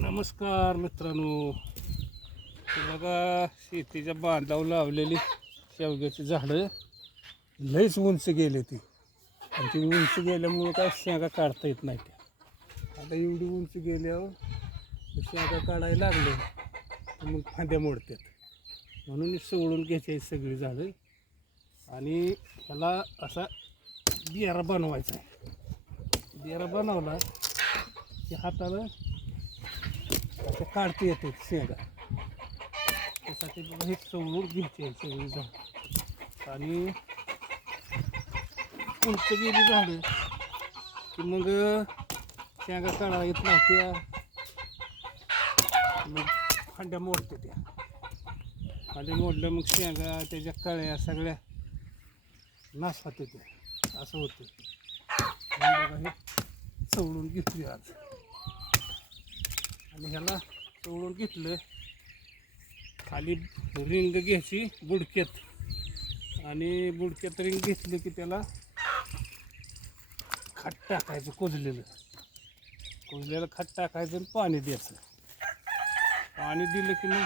नमस्कार मित्रांनो, बघा शेतीच्या बांधावर लावलेली शेवग्याची झाडं लईच उंच गेले ती. आणि ती उंच गेल्यामुळं काय शेंगा काढता येत नाही. त्या आता एवढी उंच गेल्यावर शेंगा काढायला लागले तर मग फांद्या मोडतात. म्हणून सोडून घ्यायची सगळी झाडं आणि ह्याला असा बियारा बनवायचा आहे. बियारा बनवला की हाताला असं काढता येते शेंगा. त्यासाठी बघा हे चवळून घ्यायची आहे सगळी झाड. आणि उंच गेली झाडं की मग शेंगा काढा येत नाही त्या, मग फांद्या मोडते त्या. फांद्या मोडल्या मग शेंगा त्याच्या कळ्या सगळ्या नाश होते त्या, असं होतं. बघा हे चवळून घेतली आज. आणि ह्याला चवळून घेतलं, खाली रिंग घ्यायची बुडक्यात, आणि बुडक्यात रिंग घेतलं की त्याला खत टाकायचं, कुजलेलं खत टाकायचं आणि पाणी द्यायचं. पाणी दिलं की मग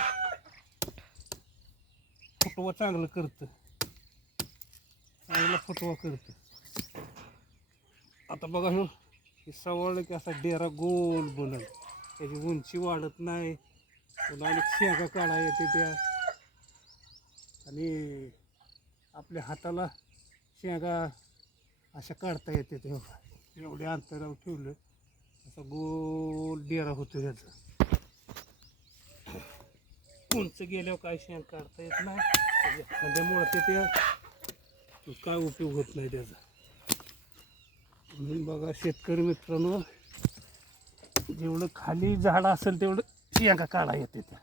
फुटवा चांगलं करतं, चांगला फुटवा करतं. आता बघा हे सवळलं की असा डेरा गोल बनल, त्याची उंची वाढत नाही. पुन्हा आणि शेंगा काढा येते त्या, आणि आपल्या हाताला शेंगा अशा काढता येते. तेव्हा एवढ्या अंतरावर ठेवलं असं गोल डेरा होतो ह्याचा. उंच गेल्यावर काय शेंगा काढता येत नाही, खांद्यामुळे त्या काय उपयोग होत नाही त्याचा. म्हणून बघा शेतकरी मित्रांनो, जेवढं खाली झाड असेल तेवढं शेंगा काढा येते त्या.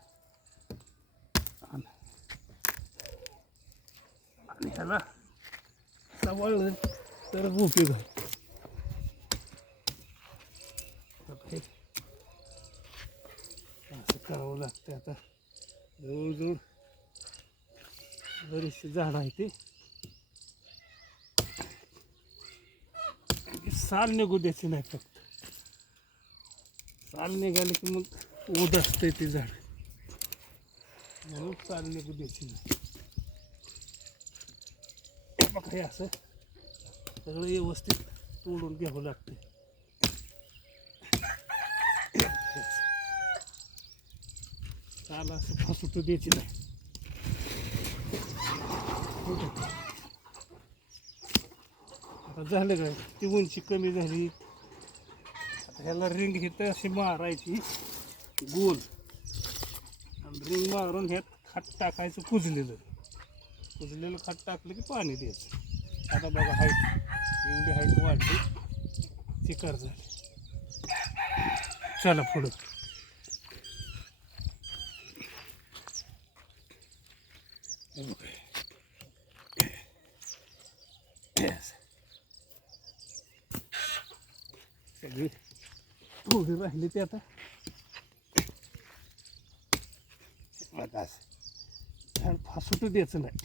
आणि ह्याला सवळलं तर उपयोग आहे. असं करावं लागतं. आता जवळजवळ बरीचशी झाडं आहे ते साल निघू द्यायची नाही. फक्त साल निघाले की मग ऊद असते ते झाड, म्हणून साल निघू द्यायची नाही. बघा हे असं सगळं व्यवस्थित तोडून घ्यावं लागतं. साल असं फासुटू द्यायची नाही. आता झालं काय, ती उंची कमी झाली. आता ह्याला रिंग इथं अशी मारायची गोल, आणि रिंग मारून ह्यात खत टाकायचं, कुजलेलं खत टाकलं की पाणी द्यायचं. आता बघा हाईट एवढी हाईट वाढली, चिकार झाली. चला पुढं. सगळी थोडी राहिली ते आता बघा असं फासुटू द्यायचं नाही.